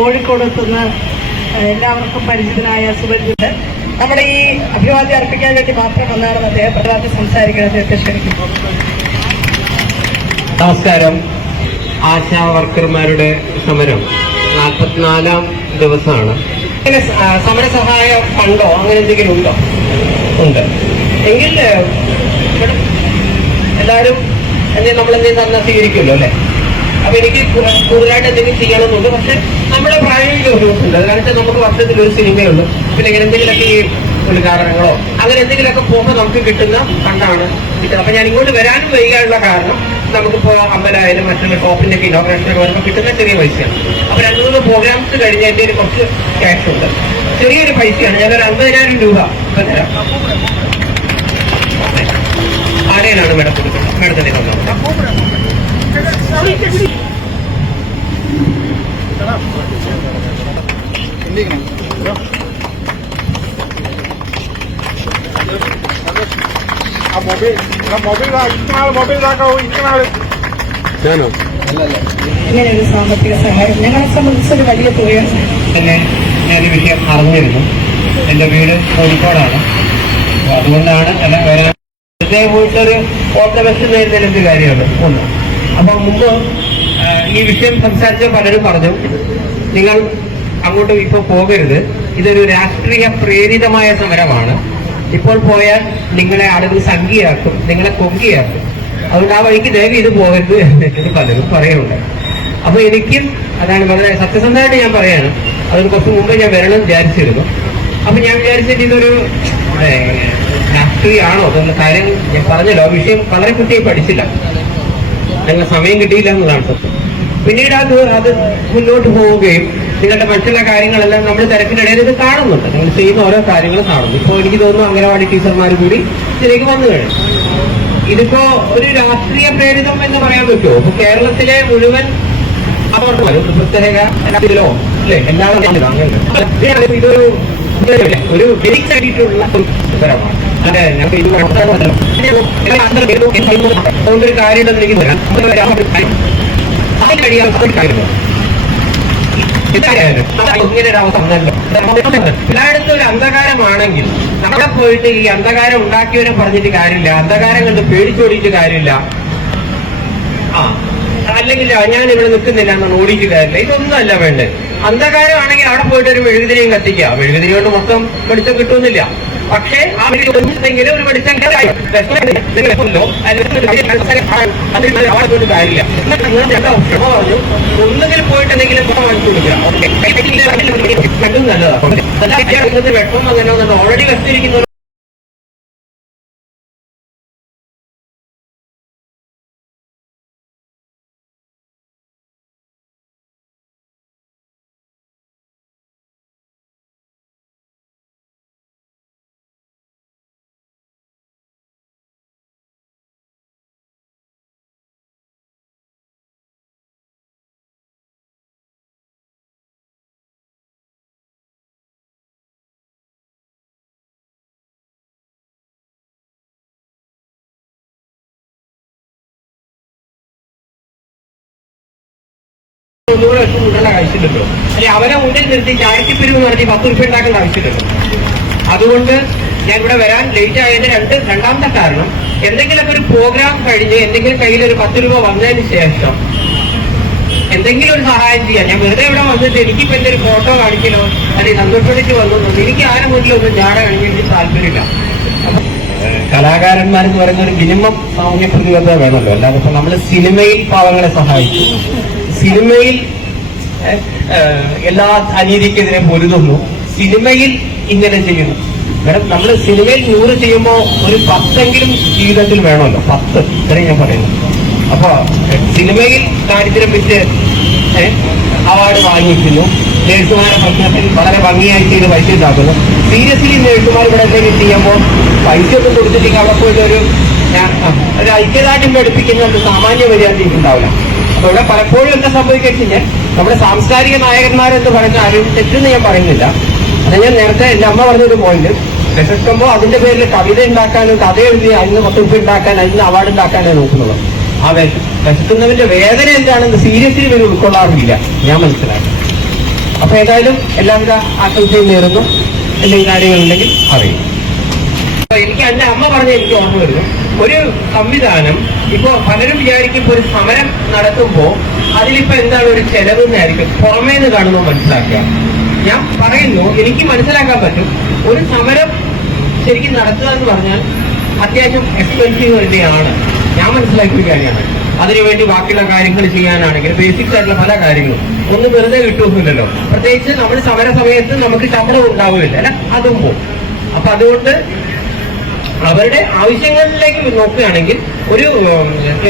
കോഴിക്കോടെത്തുന്ന എല്ലാവർക്കും പരിചിതനായ സുബജിത് നമ്മുടെ ഈ അഭിവാദ്യം അർപ്പിക്കാൻ വേണ്ടി മാത്രം വന്നാണ് അദ്ദേഹം പ്രധാന സംസാരിക്കുന്നത് അദ്ദേഹത്തെ ക്ഷണിക്കുന്നു നമസ്കാരം. ആശാ വർക്കർമാരുടെ സമരം. നാൽപ്പത്തിനാലാം ദിവസമാണ്. സമരസഹായ ഫണ്ടോ അങ്ങനെ എന്തെങ്കിലും ഉണ്ടോ? ഉണ്ട്. എങ്കിൽ എല്ലാവരും എന്തെങ്കിലും നമ്മൾ എന്തെങ്കിലും തന്നാൽ സ്വീകരിക്കുമല്ലോ അല്ലേ? അപ്പൊ എനിക്ക് കൂടുതലായിട്ട് എന്തെങ്കിലും ചെയ്യണമെന്നുണ്ട് പക്ഷെ നമ്മുടെ പ്രായോഗിക ഒരു ദിവസമുണ്ട് അത് കാരണം വെച്ചാൽ നമുക്ക് വർഷത്തിൽ ഒരു സിനിമയുള്ളൂ പിന്നെ എന്തെങ്കിലുമൊക്കെ ഈ ഉദ്ഘാടനങ്ങളോ അങ്ങനെ എന്തെങ്കിലുമൊക്കെ പോകുമ്പോൾ നമുക്ക് കിട്ടുന്ന ഫണ്ടാണ് കിട്ടുന്നത്. അപ്പൊ ഞാൻ ഇങ്ങോട്ട് വരാനും വൈകാനുള്ള കാരണം നമുക്കിപ്പോ അമ്പലായാലും മറ്റുള്ള ടോപ്പിന്റെ ഒക്കെ ഇനോഗ്രേഷൻ ഒക്കെ വരുമ്പോൾ കിട്ടുന്ന ചെറിയ പൈസയാണ്. അപ്പൊ രണ്ടു മൂന്ന് പ്രോഗ്രാംസ് കഴിഞ്ഞ് എന്റെ ഒരു കുറച്ച് ക്യാഷ് ഉണ്ട്. ചെറിയൊരു പൈസയാണ്. ഞാനൊരു അമ്പതിനായിരം രൂപ തരാം. ആരെയാണ് മേഡം കൊടുക്കുന്നത്? മേഡത്തിന്റെ തന്നത് മൊബൈൽ മൊബൈൽ മൊബൈൽ സാമ്പത്തിക സഹായം. ഞങ്ങളെ സംബന്ധിച്ചൊരു വലിയ തുകയാണ്. തന്നെ ഞാൻ ഈ വിഷയം അറിഞ്ഞിരുന്നു. എന്റെ വീട് കോഴിക്കോടാണ്. അതുകൊണ്ടാണ് എന്നെ വരാൻ പോയിട്ടൊരു ഓട്ടോബസ് നേരിടേണ്ട കാര്യമാണ് ഒന്ന്. അപ്പൊ മുമ്പ് ഈ വിഷയം സംസാരിച്ച പലരും പറഞ്ഞു നിങ്ങൾ അങ്ങോട്ട് ഇപ്പൊ പോകരുത്. ഇതൊരു രാഷ്ട്രീയ പ്രേരിതമായ സമരമാണ്. ഇപ്പോൾ പോയാൽ നിങ്ങളെ ആളുകൾ സംഖ്യയാക്കും നിങ്ങളെ കൊങ്കിയാക്കും. അതുകൊണ്ട് ആ വഴിക്ക് ദയവ് ഇത് പോകരുത് എന്ന് പലരും പറയുന്നുണ്ട്. അപ്പൊ എനിക്കും അതാണ് വളരെ സത്യസന്ധമായിട്ട് ഞാൻ പറയാണ്. അതിന് കുറച്ച് മുമ്പ് ഞാൻ വരണം വിചാരിച്ചിരുന്നു. അപ്പൊ ഞാൻ വിചാരിച്ചിട്ട് ഇതൊരു രാഷ്ട്രീയമാണോ അതൊന്ന് കാര്യം ഞാൻ പറഞ്ഞല്ലോ. വിഷയം വളരെ കുട്ടിയെ പഠിച്ചില്ല. ഞങ്ങൾ സമയം കിട്ടിയില്ല എന്നതാണ് സത്യം പിന്നീട് അത് അത് മുന്നോട്ട് പോവുകയും നിങ്ങളുടെ മറ്റുള്ള കാര്യങ്ങളെല്ലാം നമ്മൾ തിരക്കിനിടയിൽ ഇത് കാണുന്നുണ്ട് നിങ്ങൾ ചെയ്യുന്ന ഓരോ കാര്യങ്ങളും കാണുന്നു ഇപ്പോൾ എനിക്ക് തോന്നുന്നു അംഗനവാടി ടീച്ചർമാർ കൂടി ഇതിലേക്ക് വന്നു കഴിഞ്ഞു ഇതിപ്പോ ഒരു രാഷ്ട്രീയ പ്രേരിതം എന്ന് പറയാൻ പറ്റുമോ ഇപ്പൊ കേരളത്തിലെ മുഴുവൻ അവർക്ക് പ്രത്യേക ഇതൊരു ഒരു ഫിനിക്സ് ആയിട്ടുള്ള ഒരു ഉത്തരവാണ് അതെ ഞങ്ങൾക്ക് ഇത്. അതുകൊണ്ട് കാര്യം ഉണ്ടെന്ന് എനിക്ക് ഒരു എല്ലായിടത്തും ഒരു അന്ധകാരമാണെങ്കിൽ നമ്മളെ പോയിട്ട് ഈ അന്ധകാരം ഉണ്ടാക്കിയവരെ പറഞ്ഞിട്ട് കാര്യമില്ല. അന്ധകാരം കണ്ട് പേടിച്ചോടിയിട്ട് കാര്യമില്ല. ആ അല്ലെങ്കിൽ ഞാൻ ഇവിടെ നിൽക്കുന്നില്ല എന്നാണ് ഓടിയിട്ട് കാര്യമില്ല. ഇതൊന്നും അല്ല വേണ്ടത്. അന്ധകാരമാണെങ്കിൽ അവിടെ പോയിട്ട് ഒരു മെഴുകുതിരിയും കത്തിക്കുക മെഴുകുതിരി കൊണ്ട് മൊത്തം വെളിച്ചം കിട്ടുന്നില്ല. പക്ഷേ ആ ഒരു വെളിച്ചം കിട്ടായോ? വിഷമമില്ലല്ലോ. അല്ലെങ്കിൽ അതിൽ അവിടെ പോയിട്ട് കാര്യമില്ല ഒന്നുകിൽ പോയിട്ട് എന്തെങ്കിലും വാങ്ങിച്ചു നല്ലതാണ് വെട്ടം അങ്ങനെ ഓൾറെഡി വെച്ചിരിക്കുന്ന നൂറ് ലക്ഷം കൂട്ടേണ്ട ആവശ്യമില്ലല്ലോ അല്ലെ അവരെ മുന്നിൽ നിർത്തി ചായത്തിപ്പിരിവ് നടത്തി പത്ത് ഉറുപ്പ് ഉണ്ടാക്കേണ്ട ആവശ്യമില്ലല്ലോ. അതുകൊണ്ട് ഞാൻ ഇവിടെ വരാൻ ലേറ്റ് ആയതിന്റെ രണ്ട് രണ്ടാമത്തെ കാരണം എന്തെങ്കിലുമൊക്കെ ഒരു പ്രോഗ്രാം കഴിഞ്ഞ് എന്തെങ്കിലും കയ്യിൽ ഒരു പത്ത് രൂപ വന്നതിന് ശേഷം എന്തെങ്കിലും ഒരു സഹായം ചെയ്യാം ഞാൻ വെറുതെ ഇവിടെ വന്നിട്ട് എനിക്കിപ്പോ എന്റെ ഒരു ഫോട്ടോ കാണിക്കലോ? അല്ലെങ്കിൽ സന്തോഷപ്പെട്ടിട്ട് വന്നു. എനിക്ക് ആരും മുന്നിലൊന്നും ഞാട കഴിഞ്ഞിട്ട് താല്പര്യമില്ല. കലാകാരന്മാർ എന്ന് പറയുന്ന ഒരു മിനിമം സാമൂഹ്യ പ്രതിബദ്ധത വേണമല്ലോ. അല്ലാതെ നമ്മൾ സിനിമയിൽ പാവങ്ങളെ സഹായിച്ചു സിനിമയിൽ എല്ലാ അനീതിക്കെതിരെ പൊരുതുന്നു. സിനിമയിൽ ഇങ്ങനെ ചെയ്യുന്നു. മേഡം നമ്മൾ സിനിമയിൽ നൂറ് ചെയ്യുമ്പോൾ ഒരു പത്തെങ്കിലും ജീവിതത്തിൽ വേണമല്ലോ. പത്ത് ഇത്രയും ഞാൻ പറയുന്നു. അപ്പൊ സിനിമയിൽ ദാരിദ്ര്യം വെച്ച് അവാർഡ് വാങ്ങിക്കുന്നു. നേഴ്സുമാരെ പ്രശ്നത്തിൽ വളരെ ഭംഗിയായി ചെയ്ത് പൈസ ഉണ്ടാക്കുന്നു. സീരിയസ്ലി നേഴ്സുമാർ ഇവിടെ എന്തെങ്കിലും ചെയ്യുമ്പോൾ പൈസ ഒന്നും കൊടുത്തിട്ടില്ല അവിടെ ഒരു ഐക്യദാർഢ്യം പഠിപ്പിക്കുന്ന ഒരു സാമാന്യ മര്യാദ ഉണ്ടാവില്ല അപ്പൊ ഇവിടെ പലപ്പോഴും എന്താ സംഭവിക്കുന്നത് നമ്മുടെ സാംസ്കാരിക നായകന്മാരെന്ന് ആരും തെറ്റെന്ന് ഞാൻ പറയുന്നില്ല. അത് ഞാൻ നേരത്തെ എന്റെ അമ്മ പറഞ്ഞൊരു പോയിന്റ് വിശക്കുമ്പോൾ അതിന്റെ പേരിൽ കവിത ഉണ്ടാക്കാനും കഥ എഴുതി അതിന് പത്ത് ഉപ്പ് ഉണ്ടാക്കാൻ അതിന് അവാർഡ് ഉണ്ടാക്കാനാണ് നോക്കുന്നത്. ആ വിശ- വിശക്കുന്നവന്റെ വേദന എന്താണെന്ന് സീരിയസ്ലി ഇവർ ഉൾക്കൊള്ളാറില്ല. ഞാൻ മനസ്സിലാക്കി അപ്പൊ ഏതായാലും എല്ലാവിധ ആശംസയും നേരുന്നു. എന്തെങ്കിലും കാര്യങ്ങളുണ്ടെങ്കിൽ അറിയും. എനിക്ക് എന്റെ അമ്മ പറഞ്ഞ എനിക്ക് ഓർമ്മ വരുന്നു. ഒരു സംവിധാനം ഇപ്പോ പലരും വിചാരിക്കും ഒരു സമരം നടത്തുമ്പോ അതിലിപ്പോ എന്താണ് ഒരു ചെലവ് എന്നായിരിക്കും പുറമേ നിന്ന് കാണുമ്പോൾ മനസ്സിലാക്കുക. ഞാൻ പറയുന്നു എനിക്ക് മനസ്സിലാക്കാൻ പറ്റും. ഒരു സമരം ശരിക്കും നടത്തുക എന്ന് പറഞ്ഞാൽ അത്യാവശ്യം എക്സ്പെൻസീവ് തന്നെയാണ് ഞാൻ മനസ്സിലാക്കിയ കാര്യമാണ്. അതിനുവേണ്ടി ബാക്കിയുള്ള കാര്യങ്ങൾ ചെയ്യാനാണെങ്കിൽ ബേസിക്സ് ആയിട്ടുള്ള പല കാര്യങ്ങളും. ഒന്നും വെറുതെ കിട്ടുമൊന്നുമില്ലല്ലോ പ്രത്യേകിച്ച് നമ്മുടെ സമര സമയത്ത് നമുക്ക് ശമ്പളം ഉണ്ടാവുകയില്ല അല്ല? അതും പോകും അപ്പൊ അതുകൊണ്ട് അവരുടെ ആവശ്യങ്ങളിലേക്ക് നോക്കുകയാണെങ്കിൽ ഒരു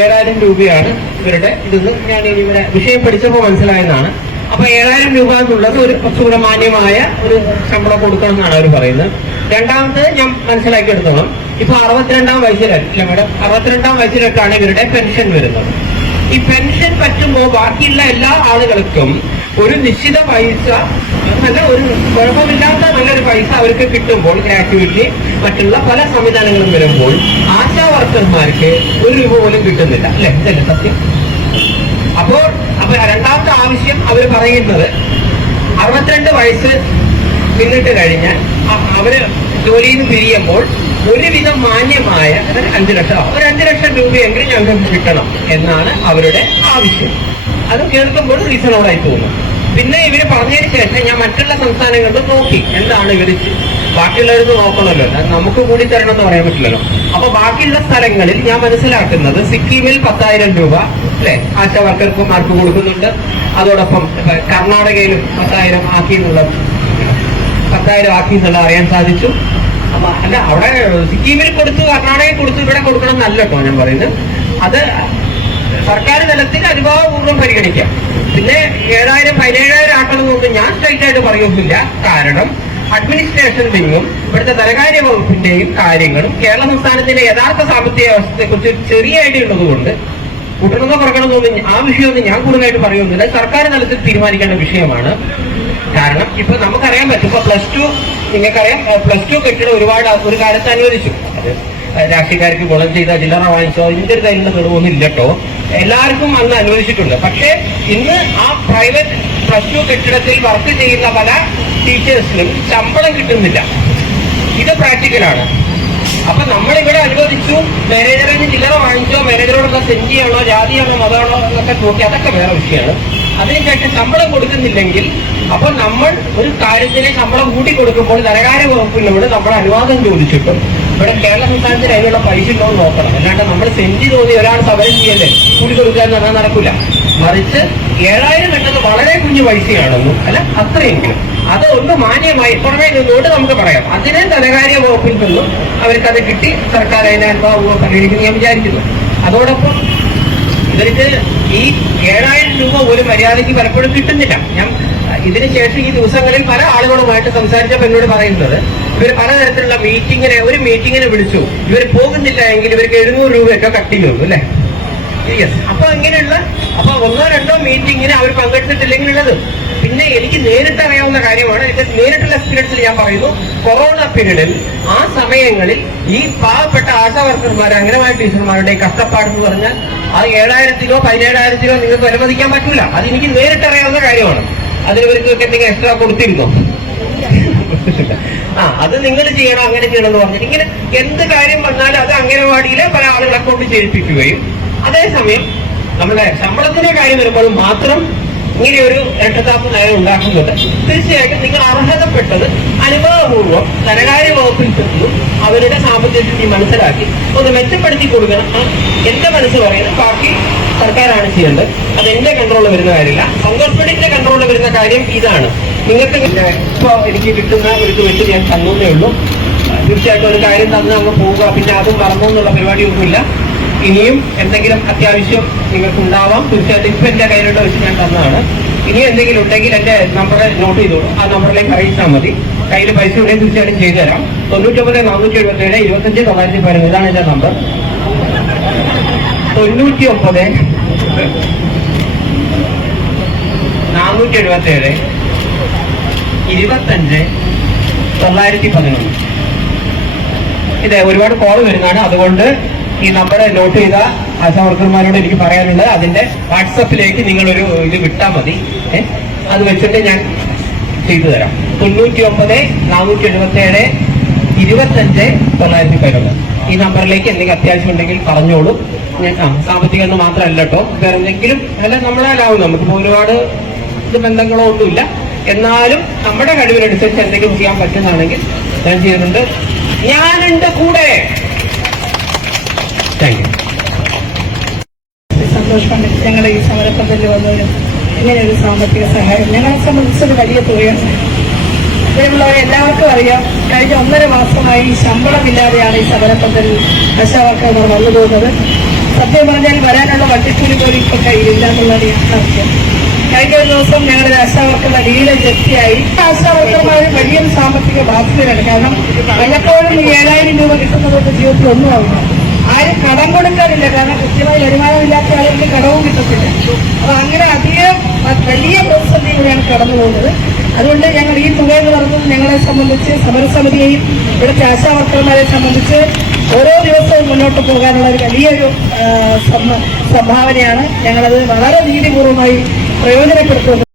ഏഴായിരം രൂപയാണ് ഇവരുടെ ഇതെന്ന് ഞാൻ ഇവിടെ വിഷയം പഠിച്ചപ്പോൾ മനസ്സിലായതാണ് അപ്പൊ ഏഴായിരം രൂപ എന്നുള്ളത് ഒരു കുറച്ചുകൂടെ മാന്യമായ ഒരു ശമ്പളം കൊടുക്കണം എന്നാണ് അവർ പറയുന്നത്. രണ്ടാമത് ഞാൻ മനസ്സിലാക്കിയെടുത്തോളം ഇപ്പൊ അറുപത്തിരണ്ടാം വയസ്സിലല്ല മേഡം അറുപത്തിരണ്ടാം വയസ്സിലൊക്കെയാണ് ഇവരുടെ പെൻഷൻ വരുന്നത്. ഈ പെൻഷൻ പറ്റുമ്പോൾ ബാക്കിയുള്ള എല്ലാ ആളുകൾക്കും ഒരു നിശ്ചിത പൈസ നല്ല ഒരു കുഴപ്പമില്ലാത്ത നല്ലൊരു പൈസ അവർക്ക് കിട്ടുമ്പോൾ ഗ്രാറ്റുവിറ്റി മറ്റുള്ള പല സംവിധാനങ്ങളും വരുമ്പോൾ ആശാ വർക്കർമാർക്ക് ഒരു രൂപ പോലും കിട്ടുന്നില്ല. അല്ലെ? ഇതല്ലേ സത്യം? അപ്പോൾ അപ്പൊ രണ്ടാമത്തെ ആവശ്യം അവർ പറയുന്നത് അറുപത്തിരണ്ട് വയസ്സ് പിന്നിട്ട് കഴിഞ്ഞാൽ അവർ ജോലിയിൽ നിന്ന് പിരിയുമ്പോൾ ഒരുവിധം മാന്യമായ അഞ്ചു ലക്ഷം ഒരു അഞ്ചു ലക്ഷം രൂപയെങ്കിലും ഞങ്ങൾക്ക് കിട്ടണം എന്നാണ് അവരുടെ ആവശ്യം. അത് കേൾക്കുമ്പോൾ റീസണബിൾ ആയി തോന്നും. പിന്നെ ഇവർ പറഞ്ഞതിന് ശേഷം ഞാൻ മറ്റുള്ള സംസ്ഥാനങ്ങളിലും നോക്കി. എന്താണ് ഇവർ ബാക്കിയുള്ളവർക്ക് നോക്കണമല്ലോ. നമുക്ക് കൂടി തരണം എന്ന് പറയാൻ പറ്റില്ലല്ലോ. അപ്പൊ ബാക്കിയുള്ള സ്ഥലങ്ങളിൽ ഞാൻ മനസ്സിലാക്കുന്നത് സിക്കിമിൽ പത്തായിരം രൂപ അല്ലെ? ആശാ വർക്കർമാർക്ക് കൊടുക്കുന്നുണ്ട്. അതോടൊപ്പം കർണാടകയിലും പത്തായിരം ആക്കി എന്നുള്ള പത്തായിരം ആക്കി എന്നുള്ളത് അറിയാൻ സാധിച്ചു. അപ്പൊ അല്ല അവിടെ സിക്കിമിൽ കൊടുത്തു കർണാടകയിൽ കൊടുത്തു ഇവിടെ കൊടുക്കണം എന്നല്ല കേട്ടോ ഞാൻ പറയുന്നത്. അത് സർക്കാർ തലത്തിൽ അനുഭാവപൂർവം പരിഗണിക്കാം. പിന്നെ ഏഴായിരം പതിനേഴായിരം ആക്കണമെന്നൊന്നും ഞാൻ സ്ട്രൈറ്റ് ആയിട്ട് പറയുന്നില്ല കാരണം അഡ്മിനിസ്ട്രേഷൻ ഇവിടുത്തെ ധനകാര്യ വകുപ്പിന്റെയും കാര്യങ്ങളും കേരള സംസ്ഥാനത്തിന്റെ യഥാർത്ഥ സാമ്പത്തിക അവസ്ഥയെ കുറിച്ച് ചെറിയ ഐഡിയ ഉള്ളതുകൊണ്ട് കൂട്ടണമെന്നോ കുറക്കണമെന്നൊന്നും ആ വിഷയമൊന്നും ഞാൻ കൂടുതലായിട്ട് പറയുന്നില്ല സർക്കാർ തലത്തിൽ തീരുമാനിക്കേണ്ട വിഷയമാണ്. കാരണം ഇപ്പൊ നമുക്കറിയാൻ പറ്റും. ഇപ്പൊ പ്ലസ് ടു നിങ്ങൾക്കറിയാം പ്ലസ് ടു കെട്ടിടം ഒരുപാട് ഒരു കാലത്ത് അനുവദിച്ചു. രാഷ്ട്രീയക്കാർക്ക് ഗുണം ചെയ്ത ചില്ലറ വാങ്ങിച്ചോ ഇതിന്റെ ഒരു കാര്യങ്ങൾ തെളിവൊന്നും ഇല്ല കേട്ടോ എല്ലാവർക്കും അന്ന് അനുവദിച്ചിട്ടുണ്ട് പക്ഷേ ഇന്ന് ആ പ്രൈവറ്റ് പ്ലസ് ടു കെട്ടിടത്തിൽ വർക്ക് ചെയ്യുന്ന പല ടീച്ചേഴ്സിനും ശമ്പളം കിട്ടുന്നില്ല. ഇത് പ്രാക്ടിക്കലാണ്. അപ്പൊ നമ്മളിവിടെ അനുവദിച്ചു മാനേജറിന് ചില്ലറ വാങ്ങിച്ചോ മാനേജറോടുള്ള സെഞ്ചിയാണോ ജാതിയാണോ മതമാണോ എന്നൊക്കെ നോക്കി അതൊക്കെ വേറെ വിഷയമാണ്. അതിനുശേഷം ശമ്പളം കൊടുക്കുന്നില്ലെങ്കിൽ അപ്പൊ നമ്മൾ ഒരു കാര്യത്തിന് ശമ്പളം കൂട്ടി കൊടുക്കുമ്പോൾ ധനകാര്യ വകുപ്പിനോട് നമ്മൾ അനുവാദം ചോദിച്ചിട്ടും ഇവിടെ കേരള സംസ്ഥാനത്തിന് അതിനുള്ള പൈസ ഉണ്ടോ എന്ന് നോക്കണം. അല്ലാണ്ട് നമ്മൾ സെഞ്ചി തോന്നി ഒരാൾ സമരം ചെയ്യല്ലേ? കൂടി കൊടുക്കുക എന്ന് പറഞ്ഞാൽ നടക്കില്ല മറിച്ച് ഏഴായിരം എന്നത് വളരെ കുഞ്ഞു പൈസയാണെന്നും അല്ല അത്രയെങ്കിലും. അത് ഒന്ന് മാന്യമായി പുറമേ നിന്നുകൊണ്ട് നമുക്ക് പറയാം. അതിനെ ധനകാര്യ വകുപ്പിൽ നിന്നും അവർക്കത് കിട്ടി. സർക്കാർ അതിനെ അനുഭവം പരിഗണിക്കുന്നു ഞാൻ വിചാരിക്കുന്നു. അതോടൊപ്പം ഇവർക്ക് ഈ ഏഴായിരം രൂപ ഒരു മര്യാദയ്ക്ക് പലപ്പോഴും കിട്ടുന്നില്ല. ഞാൻ ഇതിനുശേഷം ഈ ദിവസങ്ങളിൽ പല ആളുകളുമായിട്ട് സംസാരിച്ചപ്പോൾ എന്നോട് പറയുന്നത് ഇവർ പലതരത്തിലുള്ള മീറ്റിങ്ങിനെ ഒരു മീറ്റിങ്ങിനെ വിളിച്ചു. ഇവർ പോകുന്നില്ല എങ്കിൽ ഇവർക്ക് എഴുന്നൂറ് രൂപയൊക്കെ കട്ട് ചെയ്യുള്ളൂ അല്ലേ? യെസ് അപ്പൊ ഇങ്ങനെയുള്ള അപ്പൊ ഒന്നോ രണ്ടോ മീറ്റിങ്ങിന് അവർ പങ്കെടുത്തിട്ടില്ലെങ്കിൽ ഉള്ളത് പിന്നെ എനിക്ക് നേരിട്ട് അറിയാവുന്ന കാര്യമാണ് എന്റെ നേരിട്ടുള്ള എക്സ്പീരിയൻസിൽ ഞാൻ പറയുന്നു കൊറോണ പീരീഡിൽ ആ സമയങ്ങളിൽ ഈ പാവപ്പെട്ട ആശാ വർക്കർമാർ അംഗനവാടി ടീച്ചർമാരുടെ കഷ്ടപ്പാട് എന്ന് പറഞ്ഞാൽ അത് ഏഴായിരത്തിലോ പതിനേഴായിരത്തിലോ നിങ്ങൾക്ക് അനുവദിക്കാൻ പറ്റില്ല അത് എനിക്ക് നേരിട്ട് അറിയാവുന്ന കാര്യമാണ്. അതിന് ഇവർക്ക് എന്തെങ്കിലും എക്സ്ട്രാ കൊടുത്തിരുന്നോ ആ അത് നിങ്ങൾ ചെയ്യണം അങ്ങനെ ചെയ്യണം എന്ന് പറഞ്ഞിട്ട് ഇങ്ങനെ എന്ത് കാര്യം വന്നാലും അത് അംഗനവാടിയിലെ പല ആളുകളെ കൊണ്ട് ചെയ്യിപ്പിക്കുകയും അതേസമയം നമ്മുടെ ശമ്പളത്തിന്റെ കാര്യം വരുമ്പോൾ മാത്രം ഇങ്ങനെ ഒരു രക്ഷതാപ്പ് നയം ഉണ്ടാക്കുന്നുണ്ട് തീർച്ചയായിട്ടും നിങ്ങൾ അർഹതപ്പെട്ടത് അനുഭവപൂർവം ധനകാര്യ വകുപ്പിൽ നിന്നും അവരുടെ സാമ്പത്തിക സ്ഥിതി മനസ്സിലാക്കി. ഒന്ന് മെച്ചപ്പെടുത്തി കൊടുക്കണം. എന്റെ മനസ്സ് പറയുന്നത് ബാക്കി സർക്കാരാണ് ചെയ്യേണ്ടത്. അത് എന്റെ കൺട്രോളിൽ വരുന്ന കാര്യമില്ല. കോൺഗ്രസ്മെന്റിന്റെ കൺട്രോളിൽ വരുന്ന കാര്യം ഇതാണ്. നിങ്ങൾക്ക് ഇപ്പോ എനിക്ക് കിട്ടുന്ന ഒരു വെച്ച് ഞാൻ തന്നേ ഉള്ളൂ. തീർച്ചയായിട്ടും ഒരു കാര്യം തന്ന് അങ്ങ് പോവുക പിന്നെ അതും മറന്നു എന്നുള്ള പരിപാടിയൊന്നുമില്ല. ഇനിയും എന്തെങ്കിലും അത്യാവശ്യം നിങ്ങൾക്ക് ഉണ്ടാവാം തീർച്ചയായിട്ടും ഇപ്പൊ എന്റെ കയ്യിലുള്ള വെച്ച് ഞാൻ തന്നതാണ്. ഇനി എന്തെങ്കിലും ഉണ്ടെങ്കിൽ എന്റെ നമ്പർ നോട്ട് ചെയ്തോളൂ. ആ നമ്പറിലേക്ക് അറിയിച്ചാൽ മതി. കയ്യിൽ പൈസ ഇവിടെ തീർച്ചയായിട്ടും ചെയ്തു തരാം. തൊണ്ണൂറ്റൊമ്പത് നാനൂറ്റി എഴുപത്തി ഏഴ് ഇരുപത്തഞ്ച് തൊള്ളായിരത്തി പതിനൊന്ന് ഇതാണ് എന്റെ നമ്പർ തൊണ്ണൂറ്റി ഒമ്പത് നാനൂറ്റി എഴുപത്തി ഏഴ് ഇരുപത്തഞ്ച് തൊള്ളായിരത്തി പതിനൊന്ന്. ഇത് ഒരുപാട് കോൾ വരുന്നതാണ്. അതുകൊണ്ട് ഈ നമ്പർ നോട്ട് ചെയ്ത ആശാ വർക്കർമാരോട് എനിക്ക് പറയാനുള്ളത് അതിന്റെ വാട്സപ്പിലേക്ക് നിങ്ങളൊരു ഇത് വിട്ടാൽ മതി? അത് വെച്ചിട്ട് ഞാൻ ചെയ്തു തരാം. തൊണ്ണൂറ്റി ഒമ്പത് നാനൂറ്റി എഴുപത്തി ഏഴ് ഇരുപത്തഞ്ച് തൊള്ളായിരത്തി പതിനൊന്ന് ഈ നമ്പറിലേക്ക് എന്തെങ്കിലും അത്യാവശ്യം ഉണ്ടെങ്കിൽ പറഞ്ഞോളൂ. ഞാൻ ആ സാമ്പത്തികം എന്ന് മാത്രമല്ല കേട്ടോ. വേറെ എന്തെങ്കിലും? അല്ല നമ്മളാലാവും. നമുക്കിപ്പോ ഒരുപാട് ഇത് ബന്ധങ്ങളോ ഒന്നുമില്ല. എന്നാലും നമ്മുടെ കഴിവിനനുസരിച്ച് എന്തെങ്കിലും ചെയ്യാൻ പറ്റുന്നതാണെങ്കിൽ ഞാൻ ചെയ്യുന്നുണ്ട്. ഞാനുണ്ട് കൂടെ. താങ്ക് യു സന്തോഷമുണ്ട് ഞങ്ങളുടെ ഈ സമരപ്പന്തലിൽ വന്നവരും ഇങ്ങനെ ഒരു സാമ്പത്തിക സഹായം ഞങ്ങളെ സംബന്ധിച്ചൊരു വലിയ തുകയാണ്. പ്രിയമുള്ളവരെ എല്ലാവർക്കും അറിയാം. കഴിഞ്ഞ ഒന്നര മാസമായി ശമ്പളമില്ലാതെയാണ് ഈ സമരപ്പന്തലിൽ ആശാവർക്കർമാർ വന്നു പോകുന്നത്. സത്യം പറഞ്ഞാൽ വരാനുള്ള വട്ടിക്കൂലി പോലും ഇപ്പൊ കയ്യിലില്ല എന്നുള്ളതാണ് യാഥാർത്ഥ്യം. കഴിഞ്ഞ ഒരു ദിവസം ഞങ്ങളുടെ ആശാവർക്കറുടെ വീട് ജപ്തിയായി. ആശാവർക്കർമാർ വലിയൊരു സാമ്പത്തിക ബാധ്യതയാണ് കാരണം പലപ്പോഴും ഈ ഏഴായിരം രൂപ കിട്ടുന്നതൊക്കെ ജീവിതത്തിൽ ഒന്നും ആവില്ല ആരും കടം കൊടുക്കാറില്ല. കാരണം കൃത്യമായി വരുമാനമില്ലാത്ത ആളുകൾക്ക് കടവും കിട്ടത്തില്ല. അപ്പൊ അങ്ങനെ അധികം വലിയ പ്രതിസന്ധിയിലൂടെയാണ് കടന്നു പോകുന്നത് അതുകൊണ്ട് ഞങ്ങൾ ഈ തുക എന്ന് ഞങ്ങളെ സംബന്ധിച്ച് സമരസമിതിയെയും ഇവിടുത്തെ ആശാവർക്കർമാരെ സംബന്ധിച്ച് ഓരോ ദിവസവും മുന്നോട്ട് പോകാനുള്ള ഒരു വലിയൊരു സംഭാവനയാണ് ഞങ്ങളത് വളരെ നീതിപൂർവമായി പ്രയോജനപ്പെടുത്തുന്നത്.